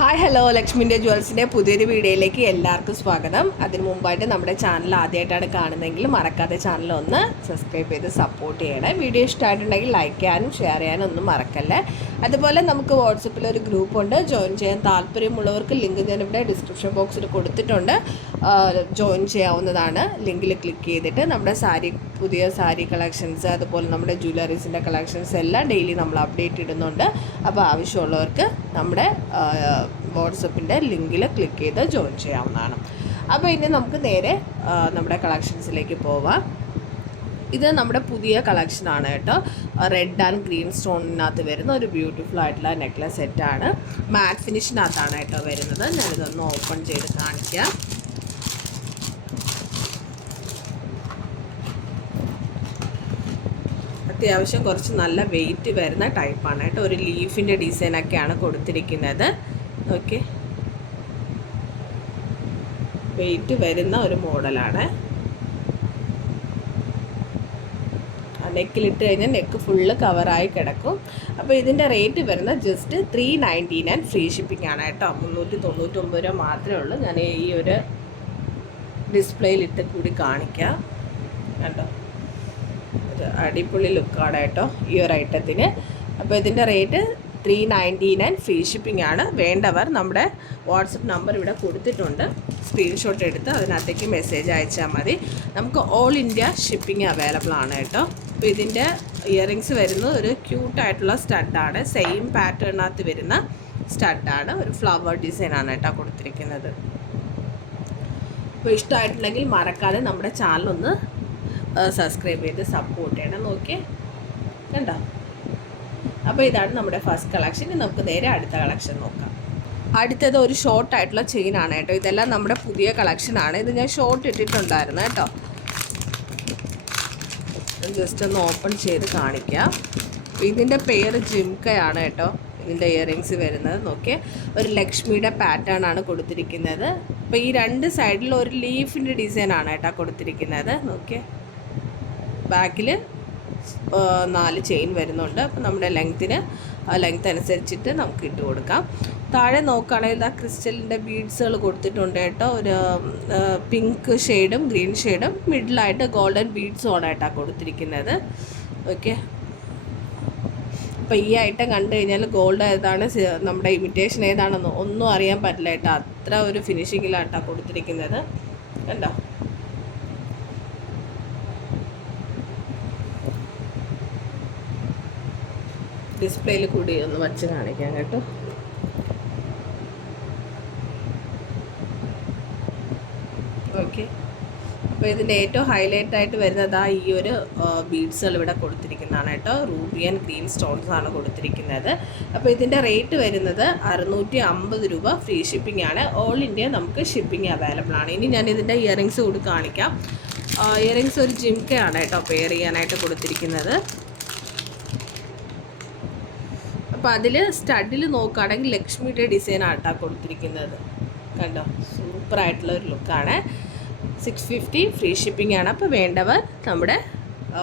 Hi hello ലക്ഷ്മിൻ്റെ ജുവൽസിൻ്റെ പുതിയൊരു വീഡിയോയിലേക്ക് എല്ലാവർക്കും സ്വാഗതം. അതിന് മുമ്പായിട്ട് നമ്മുടെ ചാനൽ ആദ്യമായിട്ടാണ് കാണുന്നതെങ്കിൽ മറക്കാതെ ചാനൽ ഒന്ന് സബ്സ്ക്രൈബ് ചെയ്ത് സപ്പോർട്ട് ചെയ്യണേ. വീഡിയോ ഇഷ്ടമായിട്ടുണ്ടെങ്കിൽ ലൈക്ക് ചെയ്യാനും ഷെയർ ചെയ്യാനും ഒന്നും മറക്കല്ലേ. അതുപോലെ നമുക്ക് വാട്സപ്പിൽ ഒരു ഗ്രൂപ്പുണ്ട്, ജോയിൻ ചെയ്യാൻ താല്പര്യമുള്ളവർക്ക് ലിങ്ക് ഞാനിവിടെ ഡിസ്ക്രിപ്ഷൻ ബോക്സിൽ കൊടുത്തിട്ടുണ്ട്. ജോയിൻ ചെയ്യാവുന്നതാണ്. ലിങ്കിൽ ക്ലിക്ക് ചെയ്തിട്ട് നമ്മുടെ പുതിയ സാരി കളക്ഷൻസ്, അതുപോലെ നമ്മുടെ ജ്വല്ലറീസിൻ്റെ കളക്ഷൻസ് എല്ലാം ഡെയിലി നമ്മൾ അപ്ഡേറ്റ് ഇടുന്നുണ്ട്. അപ്പോൾ ആവശ്യമുള്ളവർക്ക് നമ്മുടെ വാട്സപ്പിൻ്റെ ലിങ്കിൽ ക്ലിക്ക് ചെയ്ത് ജോയിൻ ചെയ്യാവുന്നതാണ്. അപ്പോൾ ഇനി നമുക്ക് നേരെ നമ്മുടെ കളക്ഷൻസിലേക്ക് പോവാം. ഇത് നമ്മുടെ പുതിയ കളക്ഷനാണ് കേട്ടോ. റെഡ് ആൻഡ് ഗ്രീൻ സ്റ്റോണിനകത്ത് വരുന്ന ഒരു ബ്യൂട്ടിഫുൾ ആയിട്ടുള്ള നെക്ലസ് സെറ്റാണ്. മാറ്റ് ഫിനിഷിനകത്താണ് കേട്ടോ വരുന്നത്. ഞാനിതൊന്ന് ഓപ്പൺ ചെയ്ത് കാണിക്കാം. അത്യാവശ്യം കുറച്ച് നല്ല വെയിറ്റ് വരുന്ന ടൈപ്പാണ് കേട്ടോ. ഒരു ലീഫിൻ്റെ ഡിസൈനൊക്കെയാണ് കൊടുത്തിരിക്കുന്നത്. ഓക്കെ, വെയിറ്റ് വരുന്ന ഒരു മോഡലാണ്. നെക്കിലിട്ട് കഴിഞ്ഞാൽ നെക്ക് ഫുള്ള് കവറായി കിടക്കും. അപ്പോൾ ഇതിൻ്റെ റേറ്റ് വരുന്നത് ജസ്റ്റ് 399 ഫ്രീ ഷിപ്പിംഗ് ആണ് കേട്ടോ. 399 രൂപ മാത്രമേ ഉള്ളൂ. ഞാൻ ഈ ഒരു ഡിസ്പ്ലേയിലിട്ട് കൂടി കാണിക്കാം കേട്ടോ. ഒരു അടിപൊളി ലുക്കാണ് കേട്ടോ ഈ ഒരു ഐറ്റത്തിന്. അപ്പോൾ ഇതിൻ്റെ റേറ്റ് 399 ഫ്രീ ഷിപ്പിംഗ് ആണ്. വേണ്ടവർ നമ്മുടെ വാട്സപ്പ് നമ്പർ ഇവിടെ കൊടുത്തിട്ടുണ്ട്. സ്ക്രീൻഷോട്ട് എടുത്ത് അതിനകത്തേക്ക് മെസ്സേജ് അയച്ചാൽ മതി. നമുക്ക് ഓൾ ഇന്ത്യ ഷിപ്പിംഗ് അവൈലബിൾ ആണ് കേട്ടോ. അപ്പോൾ ഇതിൻ്റെ ഇയറിങ്സ് വരുന്നത് ഒരു ക്യൂട്ടായിട്ടുള്ള സ്റ്റഡാണ്. സെയിം പാറ്റേണിനകത്ത് വരുന്ന സ്റ്റഡാണ്. ഒരു ഫ്ലവർ ഡിസൈനാണ് കേട്ടോ കൊടുത്തിരിക്കുന്നത്. അപ്പോൾ ഇഷ്ടമായിട്ടുണ്ടെങ്കിൽ മറക്കാതെ നമ്മുടെ ചാനലൊന്ന് സബ്സ്ക്രൈബ് ചെയ്ത് സപ്പോർട്ട് ചെയ്യണം. നോക്കിയേ കണ്ടോ. അപ്പോൾ ഇതാണ് നമ്മുടെ ഫസ്റ്റ് കളക്ഷൻ. നമുക്ക് നേരെ അടുത്ത കളക്ഷൻ നോക്കാം. അടുത്തത് ഒരു ഷോർട്ടായിട്ടുള്ള ചെയിനാണ് കേട്ടോ. ഇതെല്ലാം നമ്മുടെ പുതിയ കളക്ഷനാണ്. ഇത് ഞാൻ ഷോർട്ട് ഇട്ടിട്ടുണ്ടായിരുന്നു കേട്ടോ. ജസ്റ്റ് ഒന്ന് ഓപ്പൺ ചെയ്ത് കാണിക്കാം. ഇതിൻ്റെ പേര് ജിംക്കയാണ് കേട്ടോ. ഇതിൻ്റെ ഇയറിങ്സ് വരുന്നത് നോക്കിയേ, ഒരു ലക്ഷ്മിയുടെ പാറ്റേൺ ആണ് കൊടുത്തിരിക്കുന്നത്. അപ്പോൾ ഈ രണ്ട് സൈഡിൽ ഒരു ലീഫിൻ്റെ ഡിസൈനാണ് കേട്ടോ കൊടുത്തിരിക്കുന്നത്. നോക്കിയേ, ബാക്കിൽ 4 ചെയിൻ വരുന്നുണ്ട്. അപ്പോൾ നമ്മുടെ ലെങ്ത് അനുസരിച്ചിട്ട് നമുക്ക് ഇട്ട് കൊടുക്കാം. താഴെ നോക്കുകയാണെങ്കിൽ ആ ക്രിസ്റ്റലിൻ്റെ ബീഡ്സുകൾ കൊടുത്തിട്ടുണ്ട് കേട്ടോ. ഒരു പിങ്ക് ഷെയ്ഡും ഗ്രീൻ ഷെയ്ഡും മിഡിലായിട്ട് ഗോൾഡൻ ബീഡ്സുമാണ് കേട്ടോ കൊടുത്തിരിക്കുന്നത്. ഓക്കെ, അപ്പോൾ ഈ ഐറ്റം കണ്ടു കഴിഞ്ഞാൽ ഗോൾഡ് ഏതാണ് നമ്മുടെ ഇമിറ്റേഷൻ ഏതാണെന്ന് ഒന്നും അറിയാൻ പറ്റില്ല കേട്ടോ. അത്ര ഒരു ഫിനിഷിങ്ങിലാട്ടോ കൊടുത്തിരിക്കുന്നത്. കണ്ടോ, ഡിസ്പ്ലേയിൽ കൂടി ഒന്ന് വച്ച് കാണിക്കാം കേട്ടോ. ഓക്കെ, അപ്പോൾ ഇതിൻ്റെ ഏറ്റവും ഹൈലൈറ്റ് ആയിട്ട് വരുന്നത് ഈ ഒരു ബീഡ്സുകൾ ഇവിടെ കൊടുത്തിരിക്കുന്നതാണ് കേട്ടോ. റൂബി ആൻഡ് ഗ്രീൻ സ്റ്റോൺസ് ആണ് കൊടുത്തിരിക്കുന്നത്. അപ്പോൾ ഇതിൻ്റെ റേറ്റ് വരുന്നത് 650 രൂപ ഫ്രീ ഷിപ്പിംഗ് ആണ്. ഓൾ ഇന്ത്യ നമുക്ക് ഷിപ്പിംഗ് അവൈലബിൾ ആണ്. ഇനി ഞാൻ ഇതിൻ്റെ ഇയറിങ്സ് കൂടി കാണിക്കാം. ഇയറിങ്സ് ഒരു ജിംക്കയാണ് കേട്ടോ പെയർ ചെയ്യാനായിട്ട് കൊടുത്തിരിക്കുന്നത്. അപ്പോൾ അതിൽ സ്റ്റഡിൽ നോക്കുകയാണെങ്കിൽ ലക്ഷ്മിയുടെ ഡിസൈനാണ് കേട്ടോ കൊടുത്തിരിക്കുന്നത്. കണ്ടോ, സൂപ്പറായിട്ടുള്ള ഒരു ലുക്കാണ്. 650 ഫ്രീ ഷിപ്പിംഗ് ആണ്. അപ്പോൾ വേണ്ടവർ നമ്മുടെ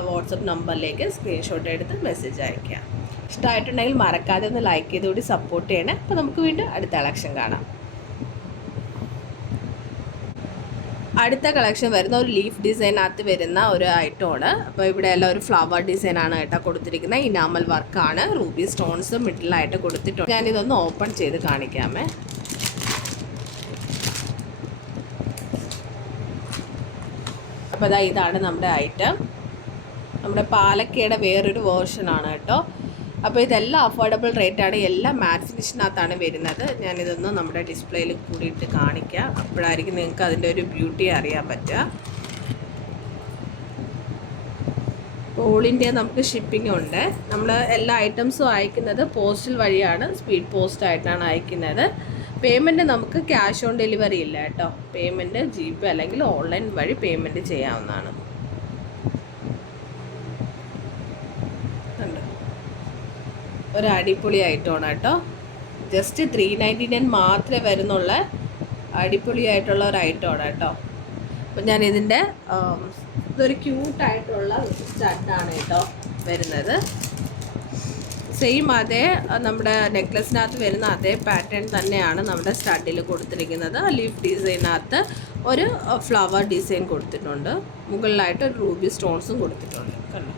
വാട്സപ്പ് നമ്പറിലേക്ക് സ്ക്രീൻഷോട്ട് എടുത്ത് മെസ്സേജ് അയയ്ക്കുക. ഇഷ്ടമായിട്ടുണ്ടെങ്കിൽ മറക്കാതെ ഒന്ന് ലൈക്ക് ചെയ്തുകൂടി സപ്പോർട്ട് ചെയ്യണേ. അപ്പോൾ നമുക്ക് വീണ്ടും അടുത്ത കളക്ഷൻ കാണാം. അടുത്ത കളക്ഷൻ വരുന്ന ഒരു ലീഫ് ഡിസൈനകത്ത് വരുന്ന ഒരു ഐറ്റമാണ്. അപ്പോൾ ഇവിടെ എല്ലാം ഒരു ഫ്ലവർ ഡിസൈനാണ് കേട്ടോ കൊടുത്തിരിക്കുന്നത്. ഇനാമൽ വർക്കാണ്. റൂബി സ്റ്റോൺസ് മിഡിലായിട്ട് കൊടുത്തിട്ടുണ്ട്. ഞാനിതൊന്ന് ഓപ്പൺ ചെയ്ത് കാണിക്കാമേ. അപ്പോൾ ഇതാണ് നമ്മുടെ ഐറ്റം. നമ്മുടെ പാലക്കയുടെ വേറൊരു വേർഷനാണ് കേട്ടോ. അപ്പോൾ ഇതെല്ലാം അഫോർഡബിൾ റേറ്റാണ്. എല്ലാം മാറ്റ് ഫിനിഷിനകത്താണ് വരുന്നത്. ഞാനിതൊന്ന് നമ്മുടെ ഡിസ്പ്ലേയിൽ കൂടിയിട്ട് കാണിക്കാം. അപ്പോഴായിരിക്കും നിങ്ങൾക്ക് അതിൻ്റെ ഒരു ബ്യൂട്ടി അറിയാൻ പറ്റുക. ഓൾ ഇന്ത്യ നമുക്ക് ഷിപ്പിംഗ് ഉണ്ട്. നമ്മൾ എല്ലാ ഐറ്റംസും അയക്കുന്നത് പോസ്റ്റൽ വഴിയാണ്. സ്പീഡ് പോസ്റ്റ് ആയിട്ടാണ് അയക്കുന്നത്. പേയ്മെൻറ്റ് നമുക്ക് ക്യാഷ് ഓൺ ഡെലിവറി ഇല്ല കേട്ടോ. പേയ്മെൻറ്റ് GP അല്ലെങ്കിൽ ഓൺലൈൻ വഴി പേയ്മെൻറ്റ് ചെയ്യാവുന്നതാണ്. ഒരു അടിപൊളി ഐറ്റമാണ് കേട്ടോ. ജസ്റ്റ് 399 മാത്രമേ വരുന്നുള്ള അടിപൊളിയായിട്ടുള്ള ഒരു ഐറ്റമാണ് കേട്ടോ. അപ്പോൾ ഞാൻ ഇതിൻ്റെ ഇതൊരു ക്യൂട്ടായിട്ടുള്ള സ്റ്റഡാണ് കേട്ടോ വരുന്നത്. സെയിം അതേ നമ്മുടെ നെക്ലസിനകത്ത് വരുന്ന അതേ പാറ്റേൺ തന്നെയാണ് നമ്മുടെ സ്റ്റഡിൽ കൊടുത്തിരിക്കുന്നത്. ലീഫ് ഡിസൈനകത്ത് ഒരു ഫ്ലവർ ഡിസൈൻ കൊടുത്തിട്ടുണ്ട്, മുകളിലായിട്ട് ഒരു റൂബി സ്റ്റോൺസും കൊടുത്തിട്ടുണ്ട് കണ്ടോ.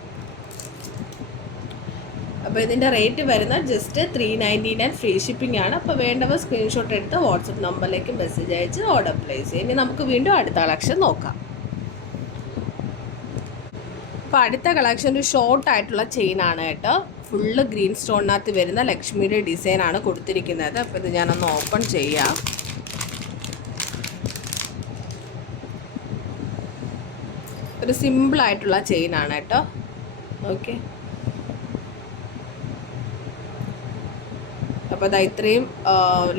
അപ്പോൾ ഇതിൻ്റെ റേറ്റ് വരുന്നത് ജസ്റ്റ് 399 ഫ്രീ ഷിപ്പിംഗ് ആണ്. അപ്പോൾ വേണ്ടവർ സ്ക്രീൻഷോട്ട് എടുത്ത് വാട്സപ്പ് നമ്പറിലേക്ക് മെസ്സേജ് അയച്ച് ഓർഡർ പ്ലേസ് ചെയ്യും. ഇനി നമുക്ക് വീണ്ടും അടുത്ത കളക്ഷൻ നോക്കാം. അപ്പോൾ അടുത്ത കളക്ഷൻ ഒരു ഷോർട്ട് ആയിട്ടുള്ള ചെയിനാണ് കേട്ടോ. ഫുള്ള് ഗ്രീൻ സ്റ്റോണിനകത്ത് വരുന്ന ലക്ഷ്മിയുടെ ഡിസൈനാണ് കൊടുത്തിരിക്കുന്നത്. അപ്പോൾ ഇത് ഞാനൊന്ന് ഓപ്പൺ ചെയ്യാം. ഒരു സിമ്പിളായിട്ടുള്ള ചെയിനാണ് കേട്ടോ. ഓക്കെ, അപ്പോൾ അത് ഇത്രയും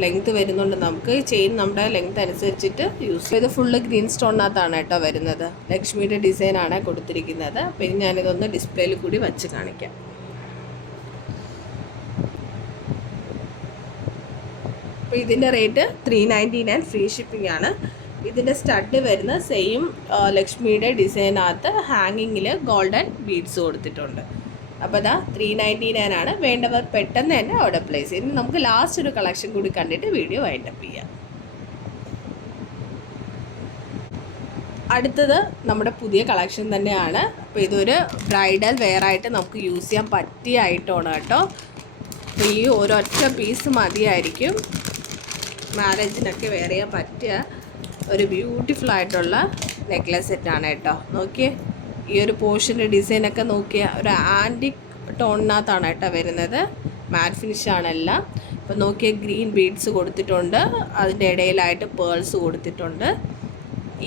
ലെങ്ത്ത് വരുന്നുണ്ട്. നമുക്ക് ചെയിൻ നമ്മുടെ ലെങ്ത്ത് അനുസരിച്ചിട്ട് യൂസ് ചെയ്ത് ഫുള്ള് ഗ്രീൻ സ്റ്റോണിനകത്താണ് കേട്ടോ വരുന്നത്. ലക്ഷ്മിയുടെ ഡിസൈനാണ് കൊടുത്തിരിക്കുന്നത്. പിന്നെ ഞാനിതൊന്ന് ഡിസ്പ്ലേയിൽ കൂടി വച്ച് കാണിക്കാം. അപ്പോൾ ഇതിൻ്റെ റേറ്റ് 399 ഫ്രീ ഷിപ്പിംഗ് ആണ്. ഇതിൻ്റെ സ്റ്റഡ് വരുന്ന സെയിം ലക്ഷ്മിയുടെ ഡിസൈനകത്ത് ഹാങ്ങിങ്ങിൽ ഗോൾഡൻ ബീഡ്സ് കൊടുത്തിട്ടുണ്ട്. അപ്പോൾ അതാ 399 ആണ്. വേണ്ടവർ പെട്ടെന്ന് തന്നെ ഓർഡർ പ്ലേസ് ചെയ്യും. നമുക്ക് ലാസ്റ്റ് ഒരു കളക്ഷൻ കൂടി കണ്ടിട്ട് വീഡിയോ വൈൻഡപ്പ് ചെയ്യാം. അടുത്തത് നമ്മുടെ പുതിയ കളക്ഷൻ തന്നെയാണ്. അപ്പോൾ ഇതൊരു ബ്രൈഡൽ വെയറായിട്ട് നമുക്ക് യൂസ് ചെയ്യാൻ പറ്റിയ ഐറ്റമാണ് കേട്ടോ. അപ്പോൾ ഈ ഒരൊറ്റ പീസ് മതിയായിരിക്കും മാരേജിനൊക്കെ വെയർ ചെയ്യാൻ പറ്റിയ ഒരു ബ്യൂട്ടിഫുൾ ആയിട്ടുള്ള നെക്ലസ് സെറ്റാണ് കേട്ടോ. നോക്കിയേ, ഈ ഒരു പോർഷൻ്റെ ഡിസൈനൊക്കെ നോക്കിയാൽ ഒരു ആൻറ്റിക് ടോണിനകത്താണ് കേട്ടോ വരുന്നത്. മാറ്റ് ഫിനിഷാണെല്ലാം. അപ്പോൾ നോക്കിയാൽ ഗ്രീൻ ബീഡ്സ് കൊടുത്തിട്ടുണ്ട്, അതിൻ്റെ ഇടയിലായിട്ട് പേൾസ് കൊടുത്തിട്ടുണ്ട്.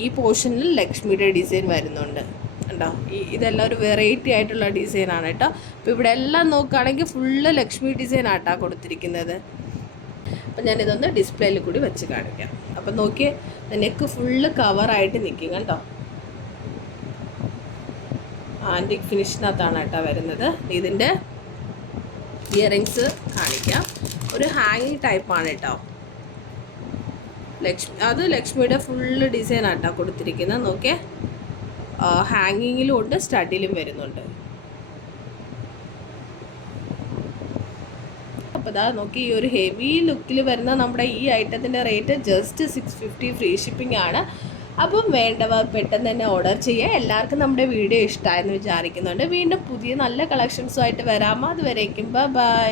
ഈ പോർഷനിൽ ലക്ഷ്മിയുടെ ഡിസൈൻ വരുന്നുണ്ട് കണ്ടോ. ഇതെല്ലാം ഒരു വെറൈറ്റി ആയിട്ടുള്ള ഡിസൈനാണ് കേട്ടോ. അപ്പോൾ ഇവിടെ എല്ലാം നോക്കുകയാണെങ്കിൽ ഫുള്ള് ലക്ഷ്മി ഡിസൈനായിട്ടാണ് കൊടുത്തിരിക്കുന്നത്. അപ്പം ഞാനിതൊന്ന് ഡിസ്പ്ലേയിൽ കൂടി വെച്ച് കാണിക്കാം. അപ്പം നോക്കിയേ, നെക്ക് ഫുള്ള് കവറായിട്ട് നിൽക്കും കണ്ടോ. ആൻറ്റിക് ഫിനിഷിനകത്താണ് കേട്ടോ വരുന്നത്. ഇതിൻ്റെ ഇയറിങ്സ് കാണിക്കാം. ഒരു ഹാങ്ങിങ് ടൈപ്പാണ് കേട്ടോ. ലക്ഷ്മിയുടെ ഫുള്ള് ഡിസൈനാണ് കേട്ടോ കൊടുത്തിരിക്കുന്നത്. നോക്കിയേ, ഹാങ്ങിങ്ങിലും ഉണ്ട്, സ്റ്റഡിലും വരുന്നുണ്ട്. അപ്പോൾ ഇതാ നോക്കി, ഈ ഒരു ഹെവി ലുക്കിൽ വരുന്ന നമ്മുടെ ഈ ഐറ്റത്തിൻ്റെ റേറ്റ് ജസ്റ്റ് 650 ഫ്രീ ഷിപ്പിംഗ് ആണ്. അപ്പം വേണ്ടവർ പെട്ടെന്ന് തന്നെ ഓർഡർ ചെയ്യുക. എല്ലാവർക്കും നമ്മുടെ വീഡിയോ ഇഷ്ടമായെന്ന് വിചാരിക്കുന്നുണ്ട്. വീണ്ടും പുതിയ നല്ല കളക്ഷൻസുമായിട്ട് വരാമോ. അതുവരേക്കും ബൈ.